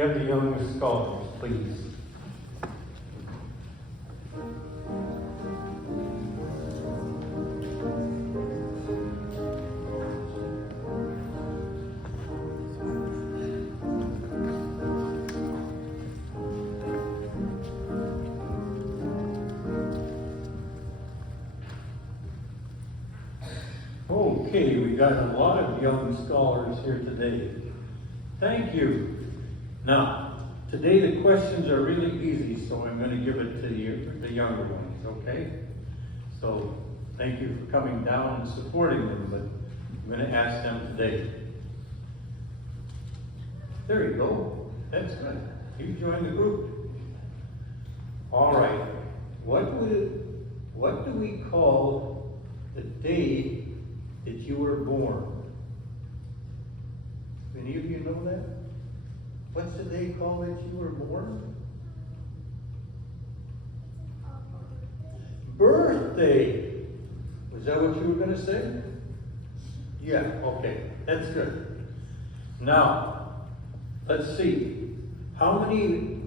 you have the young scholars, please? Okay, we got a lot of young scholars here today. Thank you. Now, today the questions are really easy, so I'm going to give it to you, the younger ones, okay? So, thank you for coming down and supporting them, but I'm going to ask them today. There you go. That's good. You joined the group. All right. What do we call the day that you were born? Any of you know that? What's the day called that you were born? Birthday. Was that what you were going to say? Yeah, okay. That's good. Now, let's see. How many,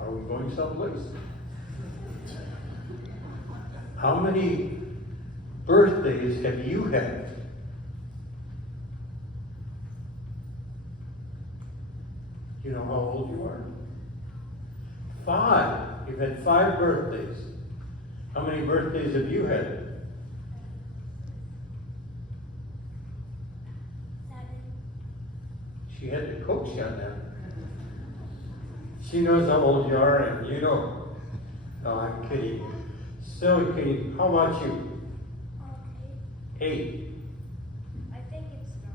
are we going someplace? How many birthdays have you had? You know how old you are? 5. You've had 5 birthdays. How many birthdays have you had? 7. She had to coach you on that. She knows how old you are and you don't. No, I'm kidding. So, Katie, how about you? 8. I think it's 9.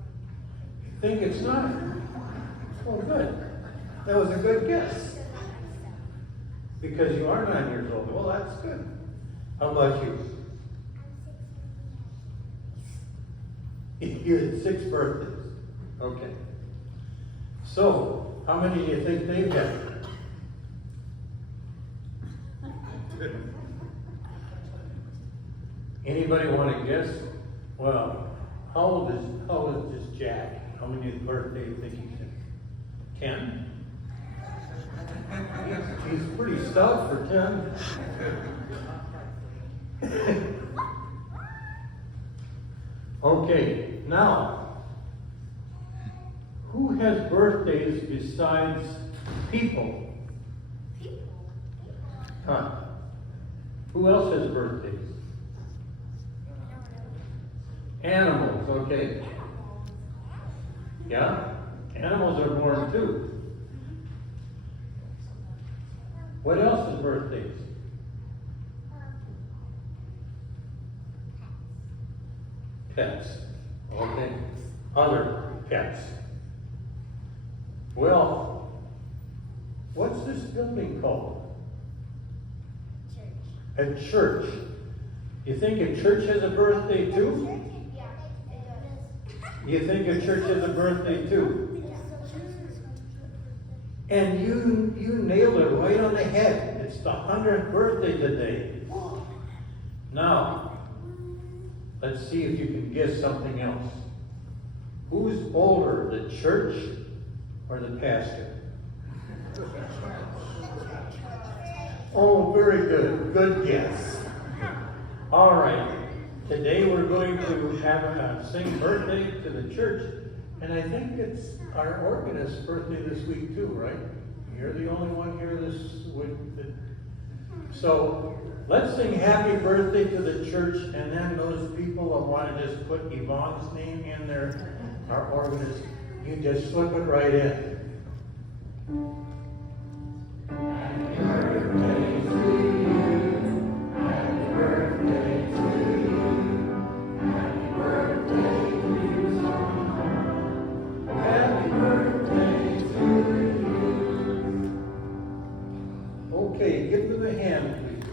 You think it's 9? Oh, good. That was a good guess. Because you are 9 years old. Well, that's good. How about you? You had 6 birthdays. Okay. So, how many do you think they've had? Anybody want to guess? Well, how old is Jack? How many birthdays do you think he's had? 10? He's pretty stout for 10. Okay, now, who has birthdays besides people? Huh? Who else has birthdays? Animals, okay. Yeah? Animals are born too. What else is birthdays? Pets. Okay. Other pets. Well, what's this building called? Church. A church. You think a church has a birthday too? Yeah, it does. You think a church has a birthday too? And you nailed it right on the head. It's the 100th birthday today. Now, let's see if you can guess something else. Who's older, the church or the pastor? Oh, very good. Good guess. All right. Today we're going to have sing birthday to the church. And I think it's our organist's birthday this week too, right? You're the only one here this week. So let's sing happy birthday to the church, and then those people that want to just put Yvonne's name in there, our organist, you just slip it right in. Happy birthday to you. Happy birthday to you. Happy birthday to you. Happy birthday to you. Okay, give them a hand, please.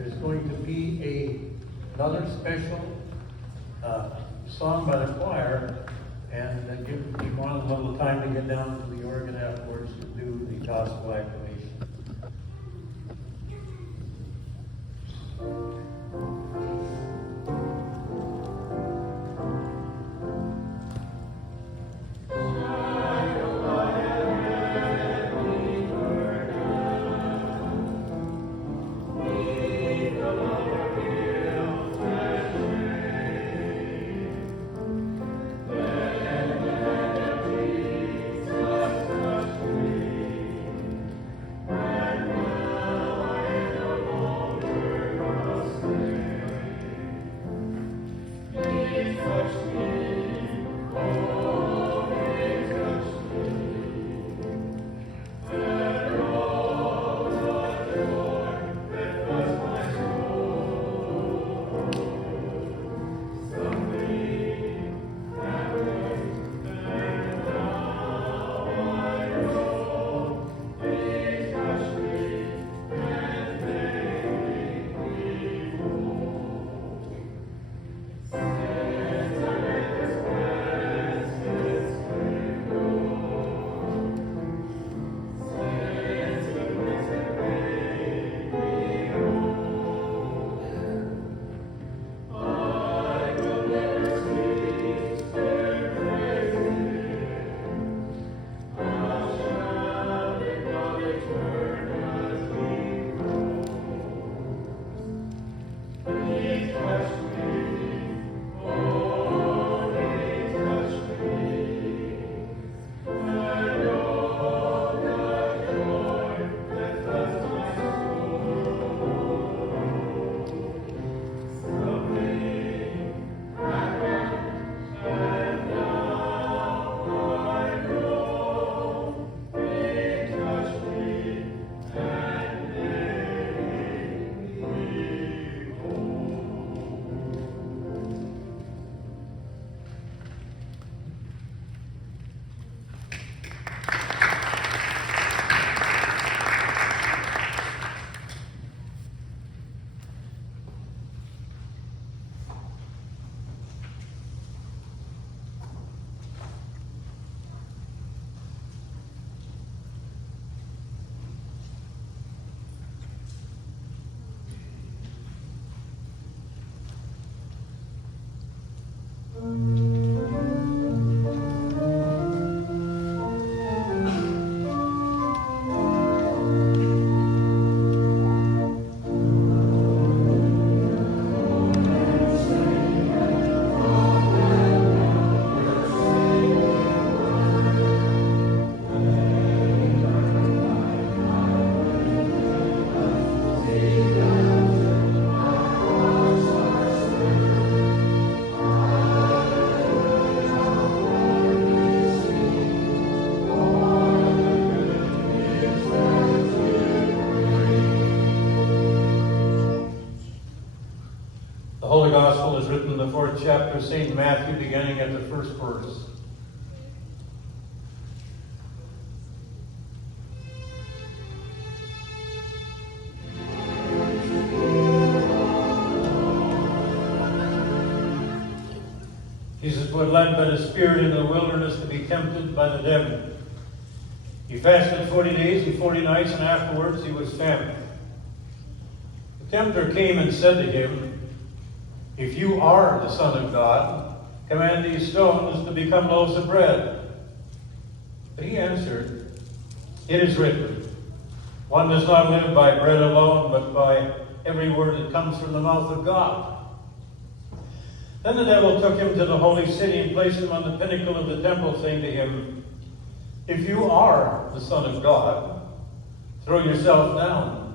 there's going to be another special song by the choir, and give one a little time to get down to the organ afterwards to do the gospel acclamation. The Holy Gospel is written in the 4th chapter of St. Matthew, beginning at the 1st verse. Jesus was led by the Spirit into the wilderness to be tempted by the devil. He fasted 40 days and 40 nights, and afterwards he was famished. The tempter came and said to him, "If you are the Son of God, command these stones to become loaves of bread." But he answered, "It is written, one does not live by bread alone, but by every word that comes from the mouth of God." Then the devil took him to the holy city and placed him on the pinnacle of the temple, saying to him, "If you are the Son of God, throw yourself down.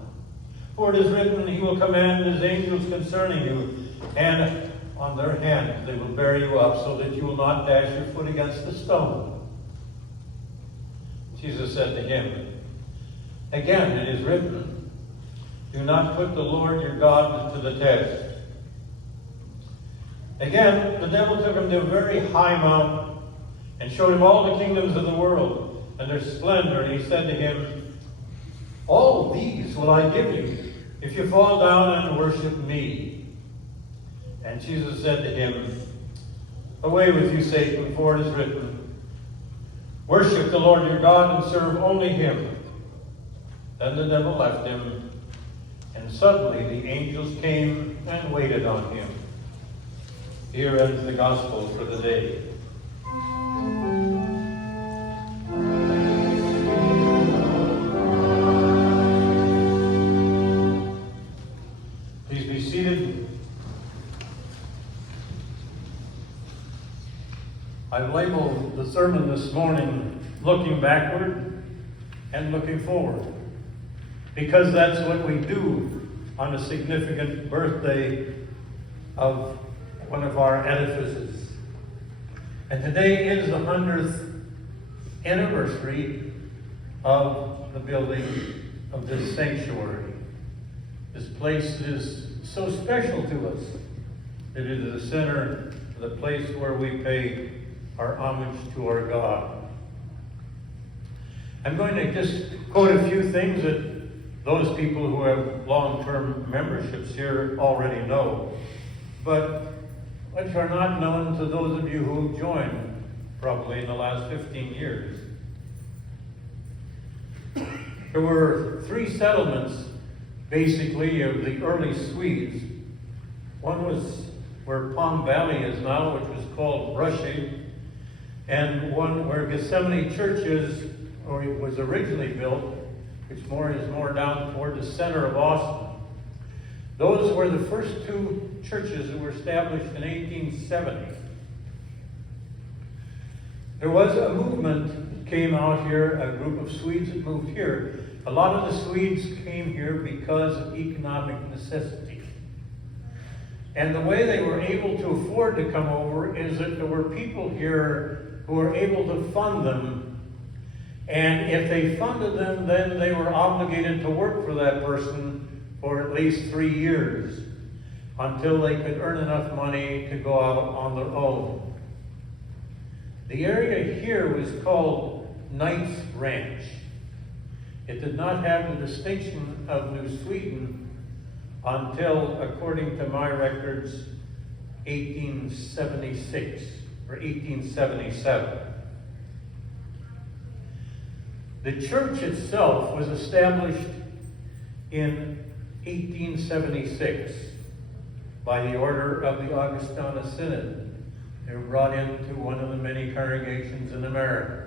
For it is written, he will command his angels concerning you, and on their hands they will bear you up, so that you will not dash your foot against a stone." Jesus said to him, "Again it is written, do not put the Lord your God to the test." Again, the devil took him to a very high mountain and showed him all the kingdoms of the world and their splendor, and he said to him, "All these will I give you, if you fall down and worship me. And Jesus said to him, away with you, Satan, for it is written, worship the Lord your God and serve only him. Then the devil left him, and suddenly the angels came and waited on him. Here ends the gospel for the day. Please be seated. I've labeled the sermon this morning, Looking Backward and Looking Forward, because that's what we do on a significant birthday of one of our edifices. And today is the 100th anniversary of the building of this sanctuary. This place is so special to us that it is the center, the place where we pay our homage to our God. I'm going to just quote a few things that those people who have long-term memberships here already know, but which are not known to those of you who have joined probably in the last 15 years. There were 3 settlements, basically, of the early Swedes. One was where Palm Valley is now, which was called Rushing, and one where Gethsemane Church is, or it was originally built, which is more down toward the center of Austin. Those were the first 2 churches that were established in 1870. There was a movement that came out here, a group of Swedes that moved here. A lot of the Swedes came here because of economic necessity. And the way they were able to afford to come over is that there were people here who were able to fund them. And if they funded them, then they were obligated to work for that person for at least 3 years until they could earn enough money to go out on their own. The area here was called Knight's Ranch. It did not have the distinction of New Sweden until, according to my records, 1876 or 1877. The church itself was established in 1876 by the order of the Augustana Synod. They were brought into one of the many congregations in America.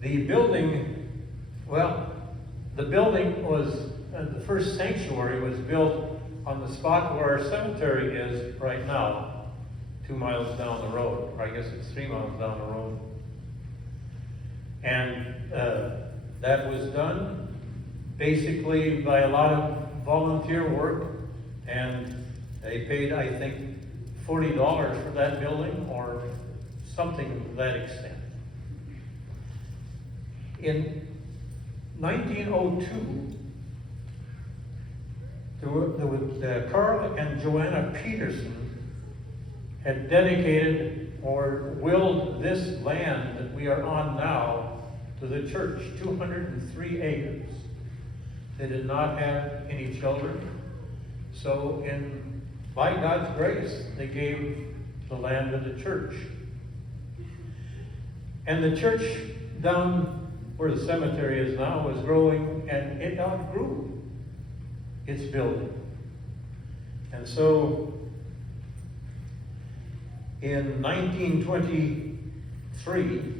The building was, the first sanctuary was built on the spot where our cemetery is right now, 2 miles down the road, or I guess it's 3 miles down the road. And that was done basically by a lot of volunteer work, and they paid, I think, $40 for that building or something to that extent. In 1902, Carl and Joanna Peterson had dedicated or willed this land that we are on now to the church, 203 acres. They did not have any children, so by God's grace, they gave the land to the church. And the church down where the cemetery is now was growing, and it outgrew its building. And so in 1923,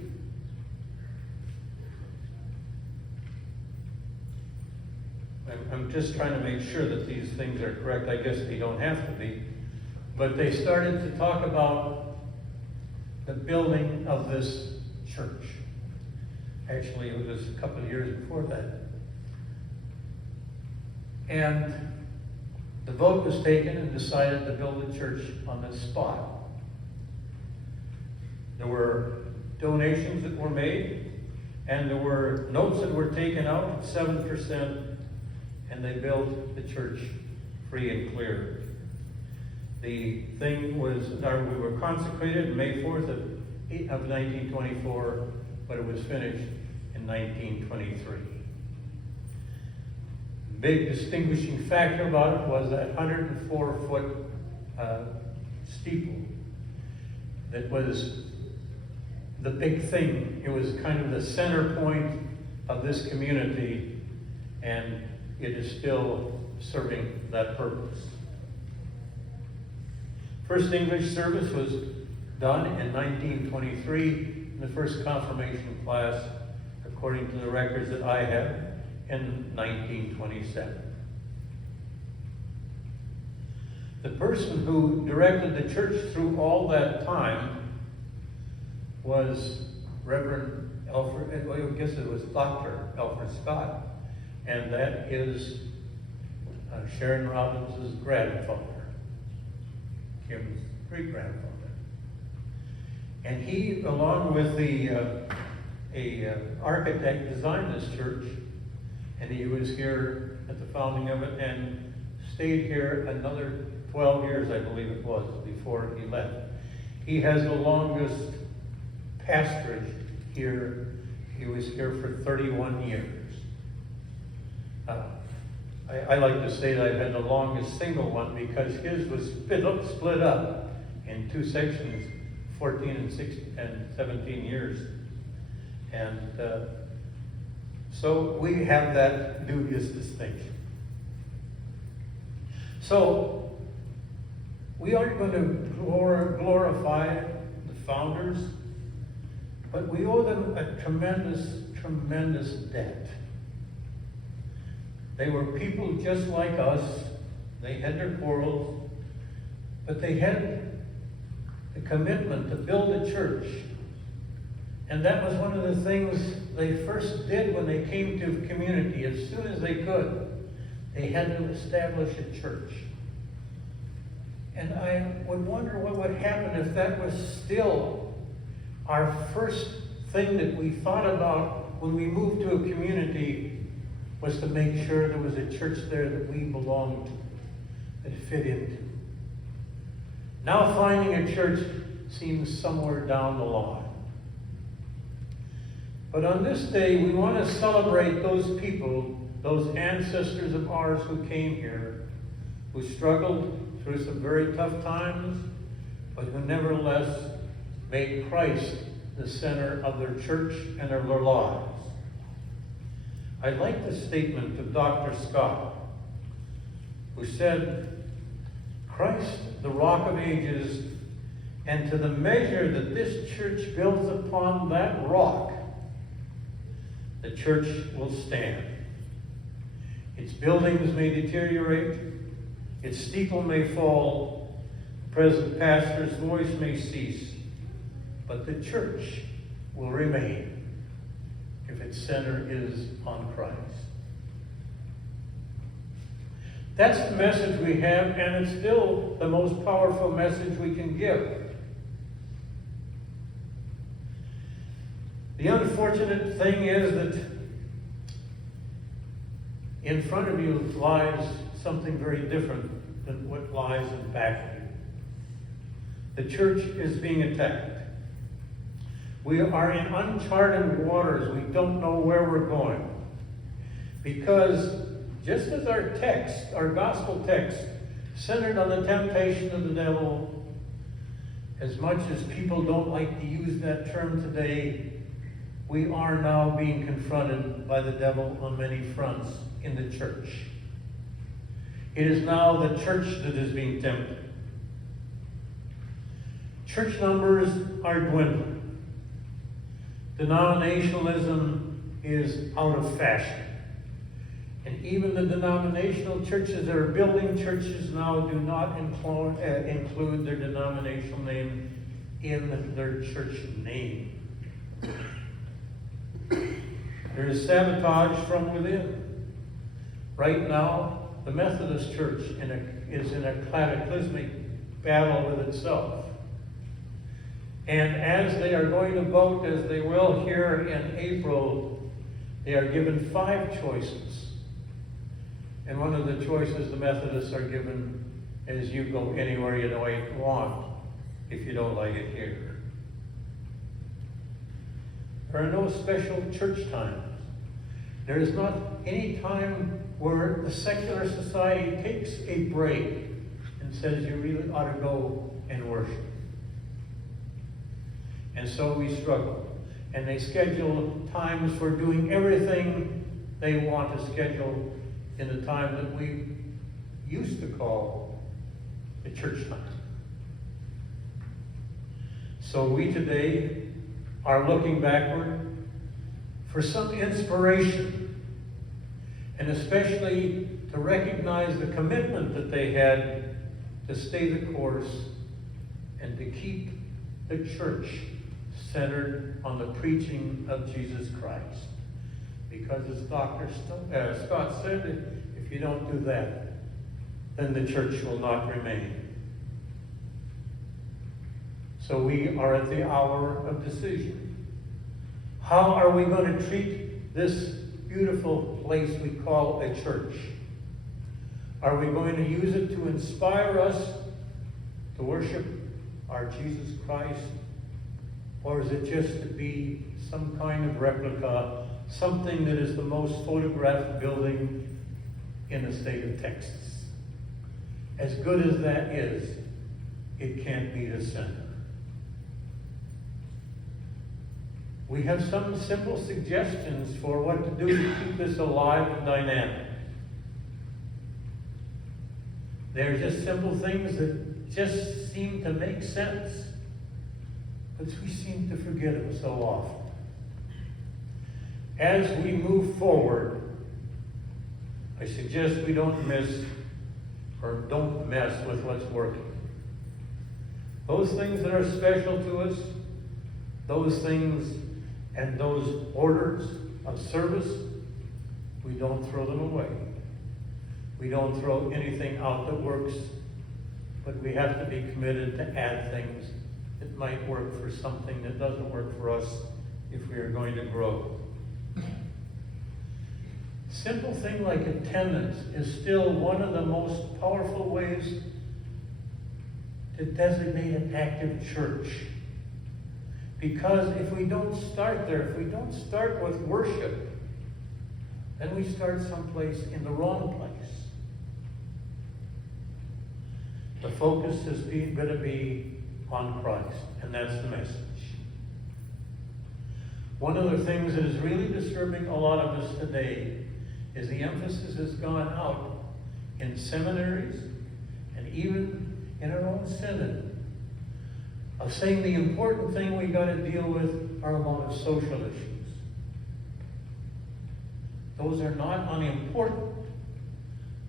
I'm just trying to make sure that these things are correct. I guess they don't have to be. But they started to talk about the building of this church. Actually, it was a couple of years before that. And the vote was taken and decided to build a church on this spot. There were donations that were made, and there were notes that were taken out at 7%, and they built the church free and clear. The thing was, we were consecrated May 4th of 1924, but it was finished in 1923. big distinguishing factor about it was that 104-foot steeple that was the big thing. It was kind of the center point of this community, and it is still serving that purpose. First English service was done in 1923 in the first confirmation class, according to the records that I have, in 1927. The person who directed the church through all that time was Reverend Alfred, well, I guess it was Dr. Alfred Scott, and that is Sharon Robbins' grandfather, Kim's great-grandfather. And he, along with a architect, designed this church, and he was here at the founding of it and stayed here another 12 years, I believe it was, before he left. He has the longest pastorage here. He was here for 31 years. I like to say that I've had the longest single one because his was split up in two sections, 14 and 16 and 17 years. And so we have that dubious distinction. So we aren't going to glorify the founders, but we owe them a tremendous, tremendous debt. They were people just like us. They had their quarrels, but they had the commitment to build a church. And that was one of the things they first did when they came to community. As soon as they could, they had to establish a church. And I would wonder what would happen if that was still our first thing that we thought about when we moved to a community, was to make sure there was a church there that we belonged to, that fit into. Now finding a church seems somewhere down the line. But on this day, we want to celebrate those people, those ancestors of ours who came here, who struggled through some very tough times, but who nevertheless made Christ the center of their church and of their lives. I like the statement of Dr. Scott, who said, Christ, the rock of ages, and to the measure that this church builds upon that rock, the church will stand. Its buildings may deteriorate, its steeple may fall, the present pastor's voice may cease, but the church will remain if its center is on Christ. That's the message we have, and it's still the most powerful message we can give. The unfortunate thing is that in front of you lies something very different than what lies in back of you. The church is being attacked. We are in uncharted waters. We don't know where we're going. Because just as our text, our gospel text, centered on the temptation of the devil, as much as people don't like to use that term today, we are now being confronted by the devil on many fronts in the church. It is now the church that is being tempted. Church numbers are dwindling. Denominationalism is out of fashion. And even the denominational churches that are building churches now do not include their denominational name in their church name. There is sabotage from within. Right now, the Methodist Church is in a cataclysmic battle with itself. And as they are going to vote, as they will here in April, they are given 5 choices. And one of the choices the Methodists are given is you go anywhere you want if you don't like it here. There are no special church times. There is not any time where the secular society takes a break and says you really ought to go and worship. And so we struggle. And they schedule times for doing everything they want to schedule in the time that we used to call the church time. So we today are looking backward for some inspiration, and especially to recognize the commitment that they had to stay the course and to keep the church centered on the preaching of Jesus Christ. Because as Dr. Scott said, if you don't do that, then the church will not remain. So we are at the hour of decision. How are we going to treat this beautiful place we call a church? Are we going to use it to inspire us to worship our Jesus Christ? Or is it just to be some kind of replica, something that is the most photographed building in the state of Texas? As good as that is, it can't be the center. We have some simple suggestions for what to do to keep this alive and dynamic. They're just simple things that just seem to make sense, but we seem to forget them so often. As we move forward, I suggest we don't mess with what's working. Those things that are special to us, those things and those orders of service, we don't throw them away. We don't throw anything out that works, but we have to be committed to add things that might work for something that doesn't work for us if we are going to grow. Simple thing like attendance is still one of the most powerful ways to designate an active church. Because if we don't start there, if we don't start with worship, then we start someplace in the wrong place. The focus is going to be on Christ, and that's the message. One of the things that is really disturbing a lot of us today is the emphasis has gone out in seminaries and even in our own synod of saying the important thing we got to deal with are a lot of social issues. Those are not unimportant,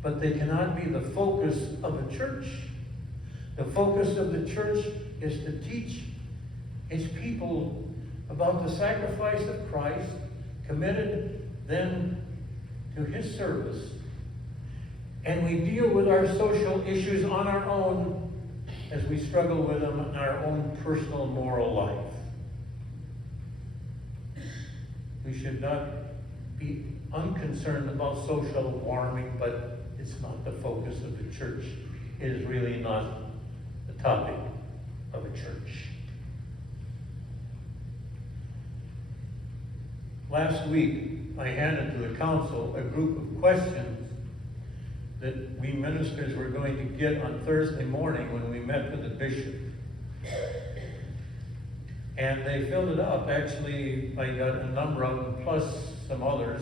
but they cannot be the focus of a church. The focus of the church is to teach its people about the sacrifice of Christ, committed then to his service. And we deal with our social issues on our own as we struggle with them in our own personal moral life. We should not be unconcerned about social warming, but it's not the focus of the church. It is really not the topic of a church. Last week, I handed to the council a group of questions that we ministers were going to get on Thursday morning when we met with the bishop. And they filled it up. Actually, I got a number of them, plus some others.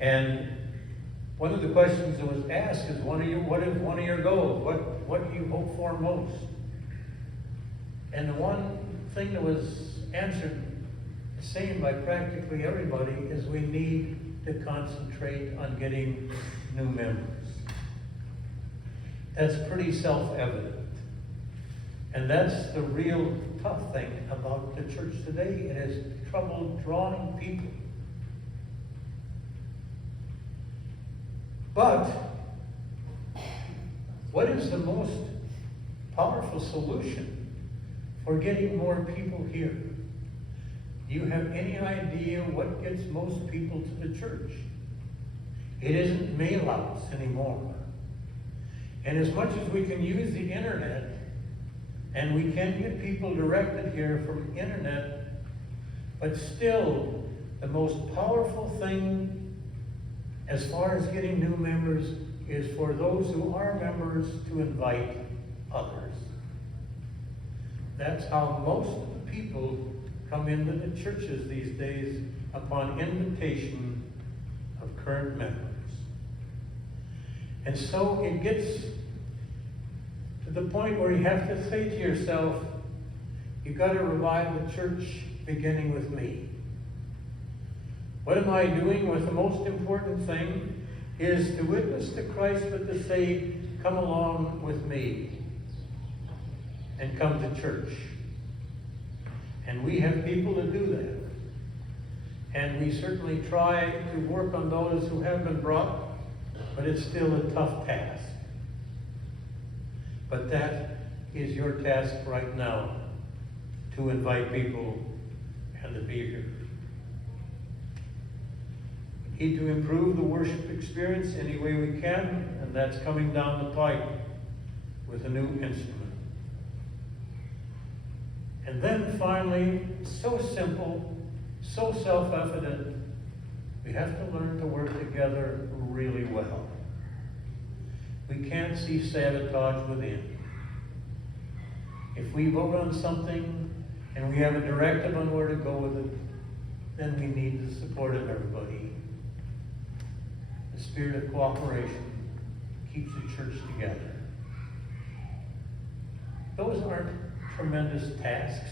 And one of the questions that was asked is, what is one of your goals? What do you hope for most? And the one thing that was answered the same by practically everybody is we need to concentrate on getting new members. That's pretty self-evident. And that's the real tough thing about the church today. It has trouble drawing people. But what is the most powerful solution for getting more people here? Do you have any idea what gets most people to the church? It isn't mail-outs anymore. And as much as we can use the internet, and we can get people directed here from internet, but still the most powerful thing as far as getting new members, is for those who are members to invite others. That's how most of the people come into the churches these days, upon invitation of current members. And so it gets to the point where you have to say to yourself, you've got to revive the church beginning with me. What am I doing? With the most important thing is to witness to Christ, but to say, come along with me and come to church. And we have people to do that. And we certainly try to work on those who have been brought, but it's still a tough task. But that is your task right now, to invite people and to be here. We need to improve the worship experience any way we can, and that's coming down the pipe with a new instrument. And then finally, so simple, so self-evident, we have to learn to work together really well. We can't see sabotage within. If we vote on something and we have a directive on where to go with it, then we need the support of everybody. The spirit of cooperation keeps the church together. Those aren't tremendous tasks.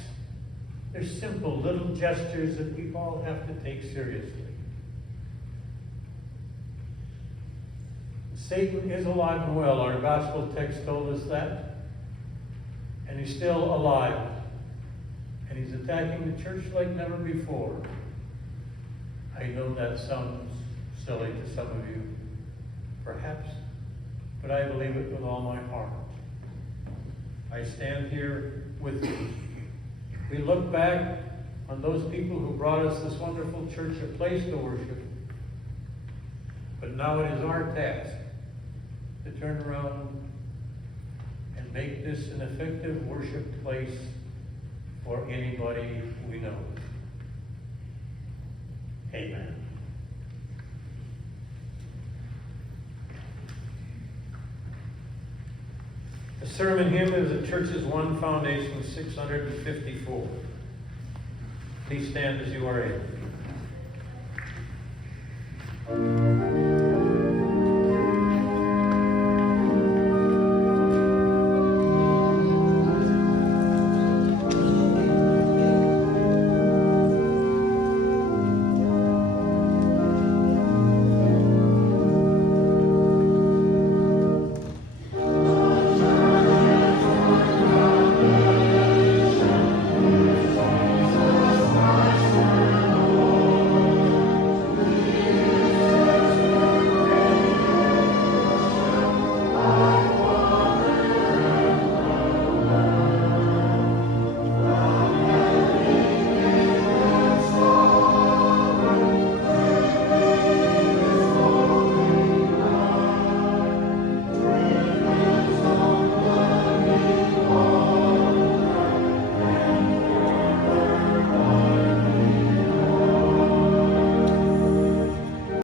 They're simple little gestures that we all have to take seriously. Satan is alive and well. Our gospel text told us that. And he's still alive. And he's attacking the church like never before. I know that sounds silly to some of you, perhaps, but I believe it with all my heart. I stand here with you. We look back on those people who brought us this wonderful church, a place to worship. But now it is our task to turn around and make this an effective worship place for anybody we know. Amen. The sermon hymn is the church's One Foundation 654. Please stand as you are able.